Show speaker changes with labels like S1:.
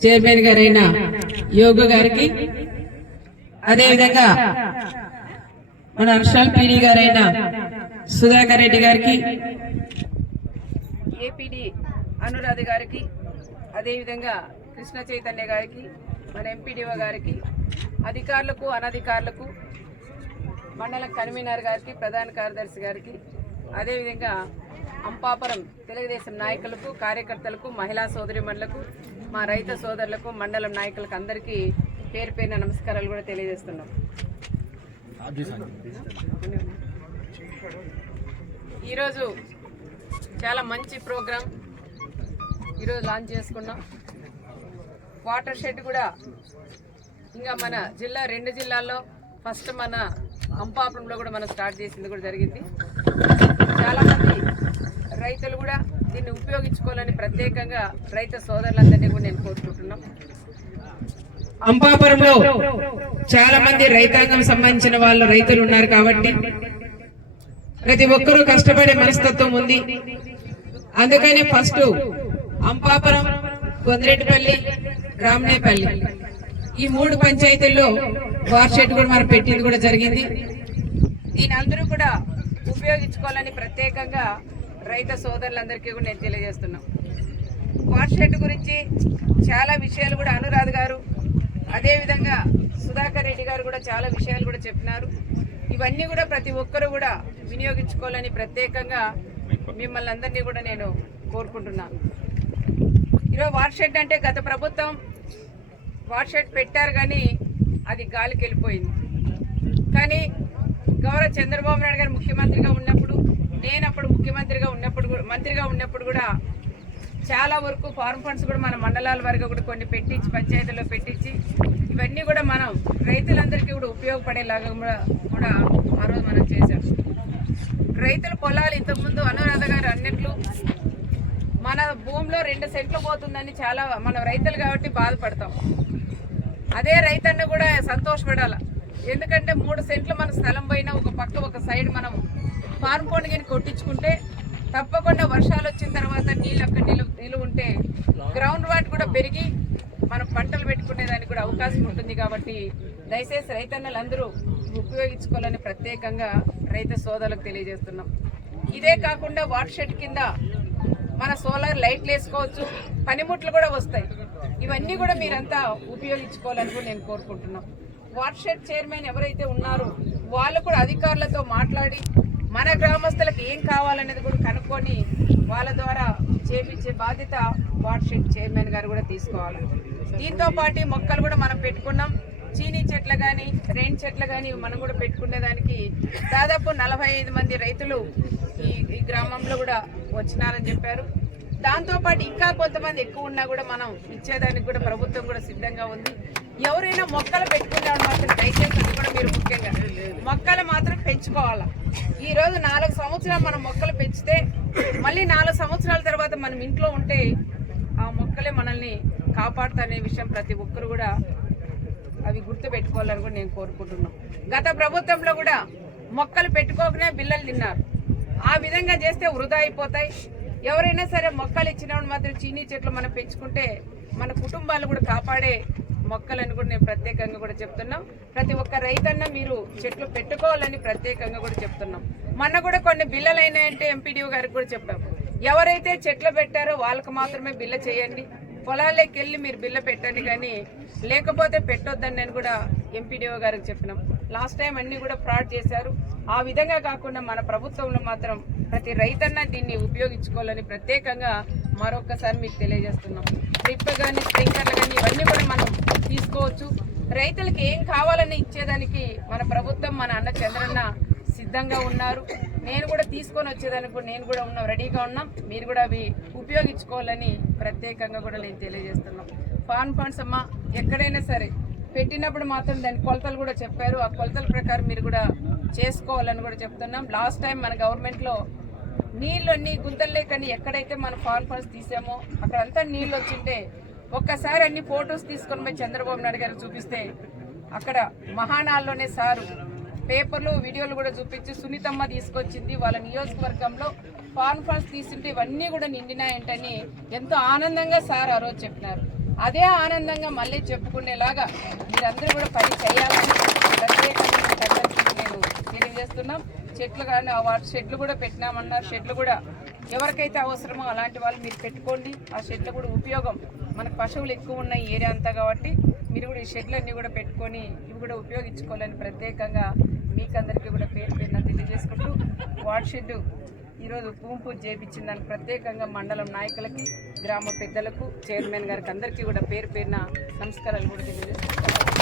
S1: Chairman గారైన యోగు గారికి అదేవిధంగా మన అర్షాల్ పీడి గారైన సుధాకర్ రెడ్డి గారికి ఏపీడి అనురాధ గారికి అదేవిధంగా కృష్ణ చైతన్య గారికి మన ఎంపీడీఓ గారికి అధికారులకు అనధికారులకు మండల కన్వీనర్ గారికి ప్రధాన కార్యదర్శి గారికి అదేవిధంగా అంపాపురం తెలుగుదేశం నాయకులకు కార్యకర్తలకు మహిళా సోదరిమణులకు మా రైతు సోదరులకు మండలం నాయకులకు అందరికీ పేరు పేరున నమస్కారాలు కూడా తెలియజేస్తున్నాం. ఈరోజు చాలా మంచి ప్రోగ్రాం ఈరోజు లాంచ్ చేసుకున్నాం. వాటర్ షెడ్ కూడా ఇంకా మన జిల్లా రెండు జిల్లాల్లో ఫస్ట్ మన అంపాపురంలో కూడా మనం స్టార్ట్ చేసింది కూడా జరిగింది. చాలామంది రైతులు కూడా దీన్ని ఉపయోగించుకోవాలని ప్రత్యేకంగా రైతు సోదరులందరినీ కూడా నేను కోరుకుంటున్నాం. అంపాపురంలో చాలా మంది రైతాంగం సంబంధించిన వాళ్ళు రైతులు ఉన్నారు కాబట్టి ప్రతి ఒక్కరూ కష్టపడే మనస్తత్వం ఉంది. అందుకని ఫస్ట్ అంపాపురం కొందరెడ్డిపల్లి రామనేపల్లి ఈ మూడు పంచాయతీల్లో వార్ షెడ్ కూడా మనం పెట్టింది కూడా జరిగింది. దీని అందరూ కూడా ఉపయోగించుకోవాలని ప్రత్యేకంగా రైతు సోదరులందరికీ కూడా నేను తెలియజేస్తున్నాం. వార్ షెడ్ గురించి చాలా విషయాలు కూడా అనురాధ గారు అదేవిధంగా సుధాకర్ రెడ్డి గారు కూడా చాలా విషయాలు కూడా చెప్పినారు. ఇవన్నీ కూడా ప్రతి ఒక్కరూ కూడా వినియోగించుకోవాలని ప్రత్యేకంగా మిమ్మల్ని అందరినీ కూడా నేను కోరుకుంటున్నాను ఈరోజు వార్ షెడ్ అంటే గత ప్రభుత్వం వార్ షెడ్ పెట్టారు కానీ అది గాలికి వెళ్ళిపోయింది. కానీ గౌరవ చంద్రబాబు నాయుడు గారు ముఖ్యమంత్రిగా ఉన్నప్పుడు ఉన్నప్పుడు మంత్రిగా ఉన్నప్పుడు కూడా చాలా వరకు ఫార్మ్ ఫండ్స్ కూడా మన మండలాల వరకు కూడా కొన్ని పెట్టించి పంచాయతీలో పెట్టించి ఇవన్నీ కూడా మనం రైతులందరికీ కూడా ఉపయోగపడేలాగా కూడా కూడా ఆ రోజు మనం చేశాం. రైతుల పొలాలు ఇంతకుముందు అనురాధ గారు అన్నట్లు మన భూమిలో రెండు సెంట్లు పోతుందని చాలా మన రైతులు కాబట్టి బాధపడతాం. అదే రైతన్న కూడా సంతోషపడాల. ఎందుకంటే మూడు సెంట్లు మన స్థలం పైన ఒక పక్క ఒక సైడ్ మనం ఫార్మ్ పొండిగిని కొట్టించుకుంటే తప్పకుండా వర్షాలు వచ్చిన తర్వాత నీళ్ళు అక్కడ నిలువ ఉంటే గ్రౌండ్ వాటర్ కూడా పెరిగి మనం పంటలు పెట్టుకునే దానికి కూడా అవకాశం ఉంటుంది కాబట్టి దయచేసి రైతన్నలు అందరూ ఉపయోగించుకోవాలని ప్రత్యేకంగా రైతు సోదరులకు తెలియజేస్తున్నాం. ఇదే కాకుండా వాటర్ షెడ్ కింద మన సోలార్ లైట్లు వేసుకోవచ్చు పనిముట్లు కూడా వస్తాయి. ఇవన్నీ కూడా మీరంతా ఉపయోగించుకోవాలని కూడా నేను కోరుకుంటున్నాం. వాటర్ షెడ్ చైర్మన్ ఎవరైతే ఉన్నారో వాళ్ళు కూడా అధికారులతో మాట్లాడి మన గ్రామస్తులకు ఏం కావాలనేది కూడా కనుక్కొని వాళ్ళ ద్వారా చేపించే బాధ్యత వాటర్ చైర్మన్ గారు కూడా తీసుకోవాలి. దీంతో పాటు మొక్కలు కూడా మనం పెట్టుకున్నాం. చీనీ చెట్లు కానీ రేణి చెట్లు కానీ మనం కూడా పెట్టుకునేదానికి దాదాపు నలభై ఐదు మంది రైతులు ఈ ఈ గ్రామంలో కూడా వచ్చినారని చెప్పారు. దాంతోపాటు ఇంకా కొంతమంది ఎక్కువ ఉన్నా కూడా మనం ఇచ్చేదానికి కూడా ప్రభుత్వం కూడా సిద్ధంగా ఉంది. ఎవరైనా మొక్కలు పెట్టుకున్నాడు మాత్రం దయచేసి కూడా మీరు ముఖ్యంగా మొక్కలు మాత్రం పెంచుకోవాలా? ఈ రోజు నాలుగు సంవత్సరాలు మనం మొక్కలు పెంచితే మళ్ళీ నాలుగు సంవత్సరాల తర్వాత మనం ఇంట్లో ఉంటే ఆ మొక్కలే మనల్ని కాపాడుతానే విషయం ప్రతి ఒక్కరు కూడా అవి గుర్తు పెట్టుకోవాలని కూడా నేను కోరుకుంటున్నాను. గత ప్రభుత్వంలో కూడా మొక్కలు పెట్టుకోకనే బిల్లలు తిన్నారు. ఆ విధంగా చేస్తే వృధా అయిపోతాయి. ఎవరైనా సరే మొక్కలు ఇచ్చినప్పుడు మాత్రం చీనీ చెట్లు మనం పెంచుకుంటే మన కుటుంబాలు కూడా కాపాడే మొక్కలను కూడా నేను ప్రత్యేకంగా కూడా చెప్తున్నాం. ప్రతి ఒక్క రైతన్న మీరు చెట్లు పెట్టుకోవాలని ప్రత్యేకంగా కూడా చెప్తున్నాం. మొన్న కూడా కొన్ని బిల్లలు అయినాయంటే ఎంపీడీఓ గారికి కూడా చెప్పాం. ఎవరైతే చెట్లు పెట్టారో వాళ్ళకు మాత్రమే బిల్ల చేయండి. పొలాల్లోకి వెళ్ళి మీరు బిల్ల పెట్టండి కానీ లేకపోతే పెట్టొద్దని నేను కూడా ఎంపీడీఓ గారికి చెప్పినాం. లాస్ట్ టైం అన్ని కూడా ఫ్రాడ్ చేశారు. ఆ విధంగా కాకుండా మన ప్రభుత్వంలో మాత్రం ప్రతి రైతన్న దీన్ని ఉపయోగించుకోవాలని ప్రత్యేకంగా మరొకసారి మీకు తెలియజేస్తున్నాం. డ్రిప్ కానీ స్ప్రింక్లర్లు కానీ ఇవన్నీ కూడా మనం తీసుకోవచ్చు. రైతులకి ఏం కావాలని ఇచ్చేదానికి మన ప్రభుత్వం మన అన్న చంద్రన్న సిద్ధంగా ఉన్నారు. నేను కూడా తీసుకొని వచ్చేదానికి కూడా నేను కూడా ఉన్నాం రెడీగా ఉన్నాం. మీరు కూడా అవి ఉపయోగించుకోవాలని ప్రత్యేకంగా కూడా నేను తెలియజేస్తున్నాం. ఫాన్ ఫండ్స్ అమ్మ ఎక్కడైనా సరే పెట్టినప్పుడు మాత్రం దాని కొలతలు కూడా చెప్పారు. ఆ కొలతల ప్రకారం మీరు కూడా చేసుకోవాలని కూడా చెప్తున్నాం. లాస్ట్ టైం మన గవర్నమెంట్లో నీళ్ళు అన్ని గుంతలే కానీ ఎక్కడైతే మనం ఫార్మ్ ఫండ్స్ తీసామో అక్కడంతా నీళ్ళు వచ్చింటే ఒక్కసారి అన్ని ఫొటోస్ తీసుకొని పోయి చంద్రబాబు నాయుడు గారు చూపిస్తే అక్కడ మహానాల్లోనే సారు పేపర్లు వీడియోలు కూడా చూపించి సునీతమ్మ తీసుకొచ్చింది. వాళ్ళ నియోజకవర్గంలో ఫార్మ్ ఫండ్స్ తీసుంటే ఇవన్నీ కూడా నిండినాయంటని ఎంతో ఆనందంగా సార్ ఆ రోజు చెప్పినారు.
S2: అదే ఆనందంగా మళ్ళీ చెప్పుకునేలాగా మీరందరూ కూడా పని చేయాలని ప్రత్యేకంగా నేను తెలియజేస్తున్నాం. చెట్లు కానీ వాటి షెడ్లు కూడా పెట్టినామన్నారు షెడ్లు కూడా ఎవరికైతే అవసరమో అలాంటి వాళ్ళు మీరు పెట్టుకోండి. ఆ షెడ్లు కూడా ఉపయోగం. మనకు పశువులు ఎక్కువ ఉన్న ఈ ఏరియా అంతా కాబట్టి మీరు కూడా ఈ షెడ్లన్నీ కూడా పెట్టుకొని ఇవి కూడా ఉపయోగించుకోవాలని ప్రత్యేకంగా మీకందరికీ కూడా పేరు పేరున తెలియజేసుకుంటూ వాట్ షెడ్ ఈరోజు భూమి పూజ చేయించిన దానికి ప్రత్యేకంగా మండలం నాయకులకి గ్రామ పెద్దలకు చైర్మన్ గారికి అందరికీ కూడా పేరు పేరున నమస్కారాలు కూడా తెలియజేసుకుంటాను